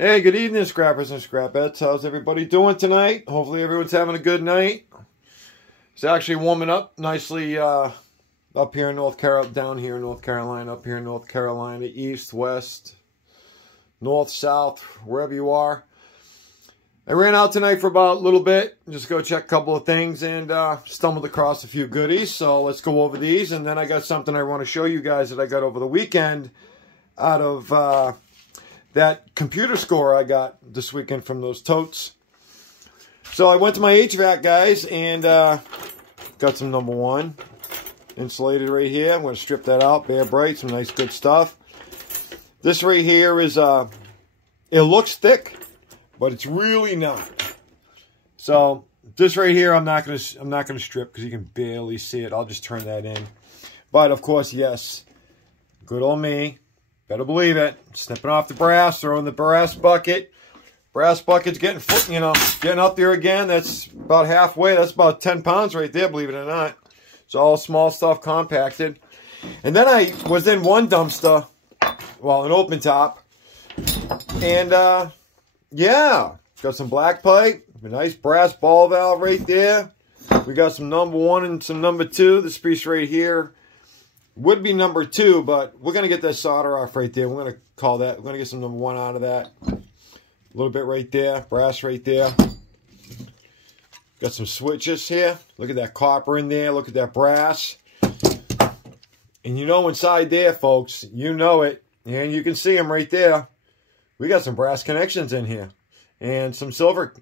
Hey, good evening, scrappers and scrapettes. How's everybody doing tonight? Hopefully everyone's having a good night. It's actually warming up nicely up here in down here in North Carolina, up here in North Carolina, east, west, north, south, wherever you are. I ran out tonight for about a little bit, just go check a couple of things, and stumbled across a few goodies. So let's go over these, and then I got something I want to show you guys that I got over the weekend out of that computer score I got this weekend from those totes. So I went to my HVAC guys and got some number one insulated right here. I'm going to strip that out, bare bright, some nice good stuff. This right here is it looks thick, but it's really not. So this right here I'm not going to strip because you can barely see it. I'll just turn that in. But of course, yes, good old me. Better believe it. Snipping off the brass, throwing the brass bucket. Brass bucket's getting up there again. That's about halfway. That's about 10 pounds right there, believe it or not. It's all small stuff compacted. And then I was in one dumpster, well, an open top. And, yeah, got some black pipe, a nice brass ball valve right there. We got some number one and some number two. This piece right here would be number two, but we're going to get that solder off right there. We're going to call that, we're going to get some number one out of that. A little bit right there, brass right there. Got some switches here. Look at that copper in there. Look at that brass. And you know inside there, folks, you know it. And you can see them right there. We got some brass connections in here. And some silver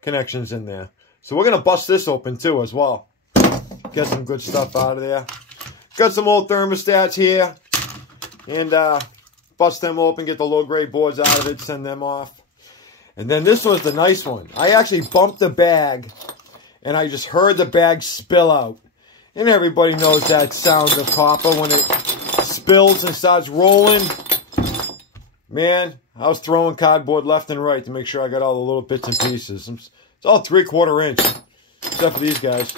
connections in there. So we're going to bust this open too as well. Get some good stuff out of there. Got some old thermostats here, and bust them open, get the low-grade boards out of it, send them off. And then this was the nice one. I actually bumped the bag, and I just heard the bag spill out. And everybody knows that sound of copper when it spills and starts rolling. Man, I was throwing cardboard left and right to make sure I got all the little bits and pieces. It's all 3/4 inch, except for these guys.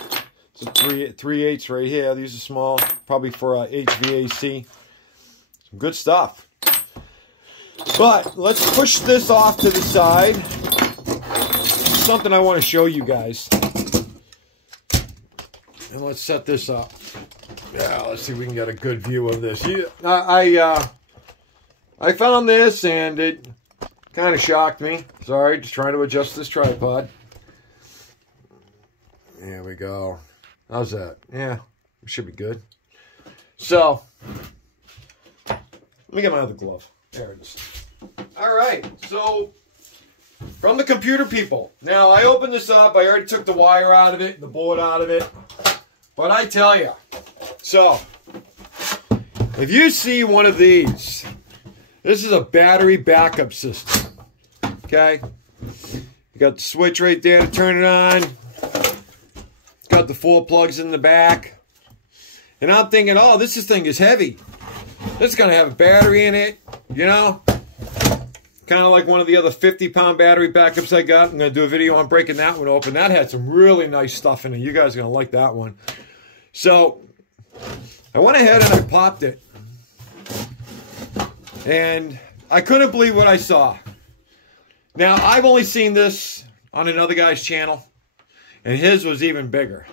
So 3/8 right here. These are small, probably for HVAC. Some good stuff. But let's push this off to the side. Something I want to show you guys. And let's set this up. Yeah, let's see if we can get a good view of this. I found this and it kind of shocked me. Sorry, just trying to adjust this tripod. There we go. How's that? Yeah, it should be good. So, let me get my other glove. There it is. All right, so from the computer people. Now, I opened this up. I already took the wire out of it, the board out of it. But I tell you, so if you see one of these, this is a battery backup system. Okay? You got the switch right there to turn it on. Got the 4 plugs in the back. And I'm thinking, oh, this thing is heavy. This is going to have a battery in it, you know. Kind of like one of the other 50-pound battery backups I got. I'm going to do a video on breaking that one open. That had some really nice stuff in it. You guys are going to like that one. So, I went ahead and I popped it. And I couldn't believe what I saw. Now, I've only seen this on another guy's channel. And his was even bigger.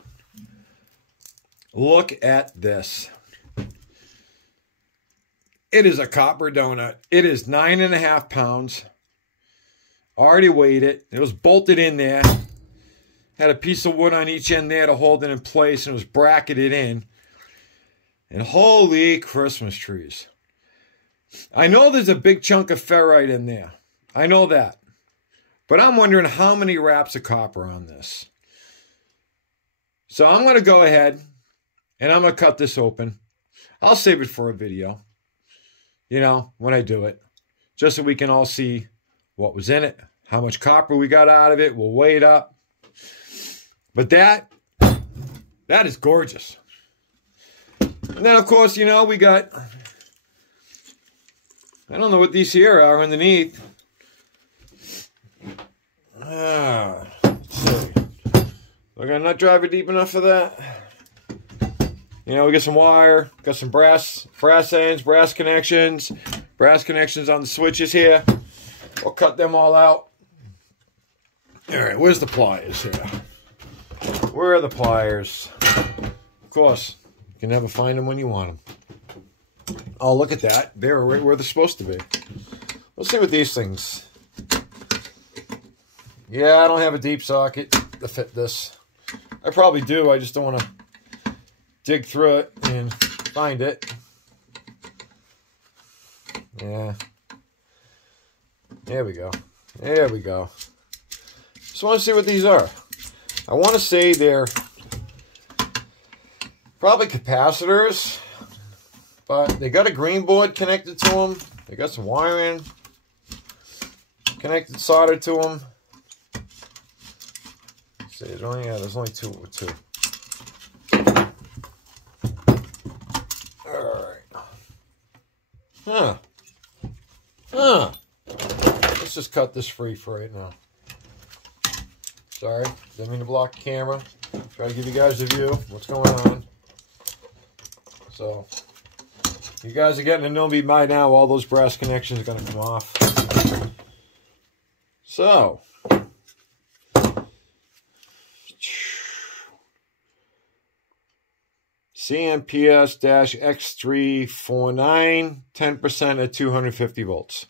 Look at this. It is a copper donut. It is 9.5 pounds. Already weighed it. It was bolted in there. Had a piece of wood on each end there to hold it in place. And it was bracketed in. And holy Christmas trees. I know there's a big chunk of ferrite in there. I know that. But I'm wondering how many wraps of copper on this. So I'm going to go ahead and I'm going to cut this open. I'll save it for a video, you know, when I do it, just so we can all see what was in it, how much copper we got out of it. We'll weigh it up. But that is gorgeous. And then, of course, you know, we got, I don't know what these here are underneath. Let's see. We're going to not drive it deep enough for that. You know, we got some wire, got some brass ends, brass connections on the switches here. We'll cut them all out. All right, where's the pliers here? Where are the pliers? Of course, you can never find them when you want them. Oh, look at that. They're right where they're supposed to be. Let's see what these things. Yeah, I don't have a deep socket to fit this. I probably do. I just don't want to dig through it and find it. Yeah. There we go. There we go. Just want to see what these are. I want to say they're probably capacitors, but they got a green board connected to them. They got some wiring connected, soldered to them. Let's see, there's only two. All right. Huh. Let's just cut this free for right now. Sorry, didn't mean to block the camera. Try to give you guys a view of what's going on. So, you guys are getting to know me by now. All those brass connections are going to come off. So, CMPS-X349, 10% at 250 volts.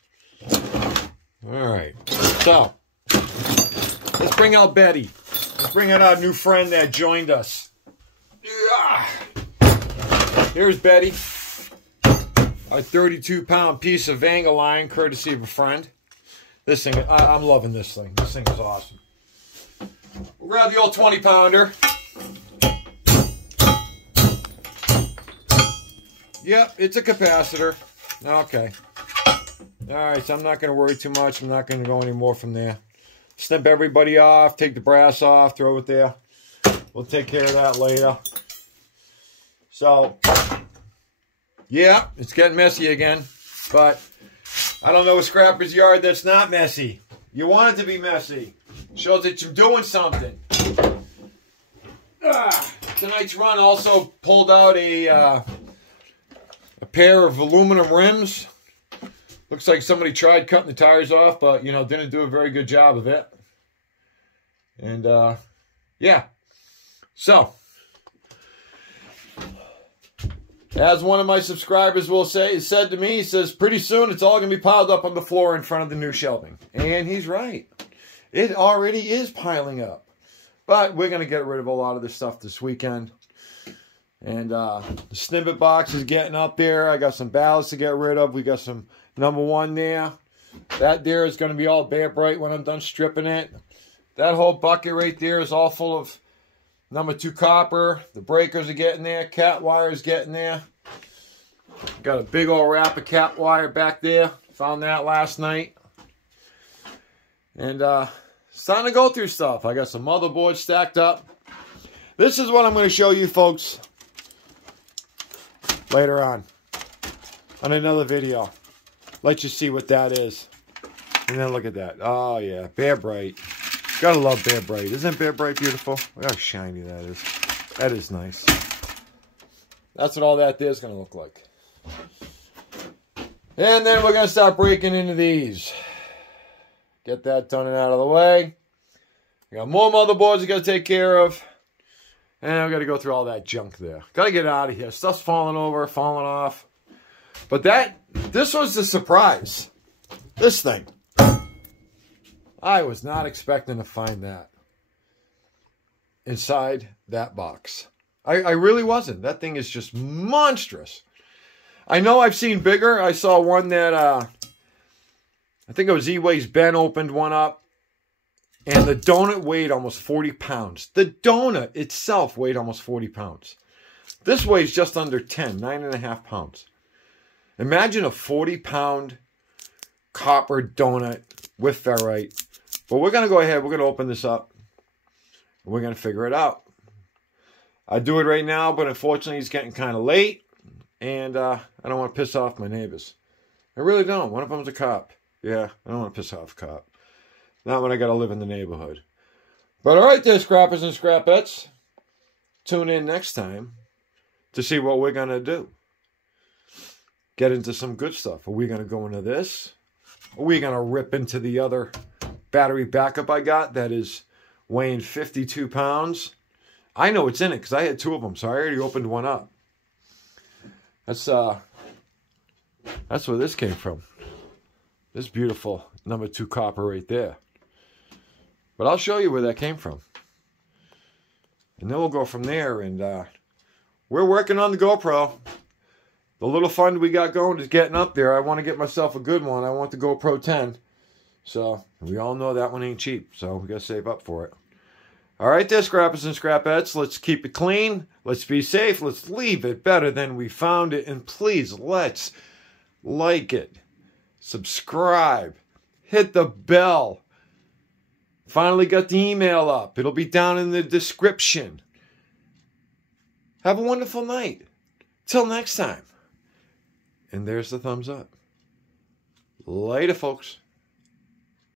All right, so let's bring out Betty. Let's bring out our new friend that joined us. Yeah. Here's Betty, a 32-pound piece of angle iron, courtesy of a friend. This thing, I'm loving this thing. This thing is awesome. We'll grab the old 20-pounder. Yep, it's a capacitor. Okay. All right, so I'm not going to worry too much. I'm not going to go any more from there. Snip everybody off, take the brass off, throw it there. We'll take care of that later. So, yeah, it's getting messy again. But I don't know a scrapper's yard that's not messy. You want it to be messy. Shows that you're doing something. Tonight's run also pulled out a pair of aluminum rims. Looks like somebody tried cutting the tires off, but, you know, didn't do a very good job of it. And, yeah. So, as one of my subscribers will say, said to me, he says, pretty soon it's all going to be piled up on the floor in front of the new shelving. And he's right. It already is piling up. But we're going to get rid of a lot of this stuff this weekend. And the snippet box is getting up there. I got some ballast to get rid of. We got some number 1 there. That there is going to be all bare bright when I'm done stripping it. That whole bucket right there is all full of number 2 copper. The breakers are getting there. Cat wire is getting there. Got a big old wrap of cat wire back there. Found that last night. And it's time to go through stuff. I got some motherboards stacked up. This is what I'm going to show you folks later on another video. Let you see what that is. And then look at that. Oh, yeah. Bare bright. Gotta love bare bright. Isn't bare bright beautiful? Look how shiny that is. That is nice. That's what all that there is going to look like. And then we're going to start breaking into these. Get that done and out of the way. We got more motherboards we got to take care of. And I've got to go through all that junk there. Got to get out of here. Stuff's falling over, falling off. But this was the surprise. This thing. I was not expecting to find that inside that box. I really wasn't. That thing is just monstrous. I know I've seen bigger. I saw one that, I think it was E-Ways Ben opened one up. And the donut weighed almost 40 pounds. The donut itself weighed almost 40 pounds. This weighs just under 10, 9.5 pounds. Imagine a 40-pound copper donut with ferrite. But we're going to go ahead. We're going to open this up. And we're going to figure it out. I do it right now, but unfortunately it's getting kind of late. And I don't want to piss off my neighbors. I really don't. One of them's a cop. Yeah, I don't want to piss off a cop. Not when I got to live in the neighborhood. But all right there, scrappers and scrapettes. Tune in next time to see what we're going to do. Get into some good stuff. Are we going to go into this? we're going to rip into the other battery backup I got that is weighing 52 pounds. I know what's in it because I had 2 of them, so I already opened one up. That's where this came from. This beautiful number 2 copper right there. But I'll show you where that came from. And then we'll go from there. And we're working on the GoPro. The little fund we got going is getting up there. I want to get myself a good one. I want the GoPro 10. So we all know that one ain't cheap. So we got to save up for it. All right, there, scrappers and scrapettes. Let's keep it clean. Let's be safe. Let's leave it better than we found it. And please, let's like it. Subscribe. Hit the bell. Finally got the email up. It'll be down in the description. Have a wonderful night. Till next time. And there's the thumbs up. Later, folks.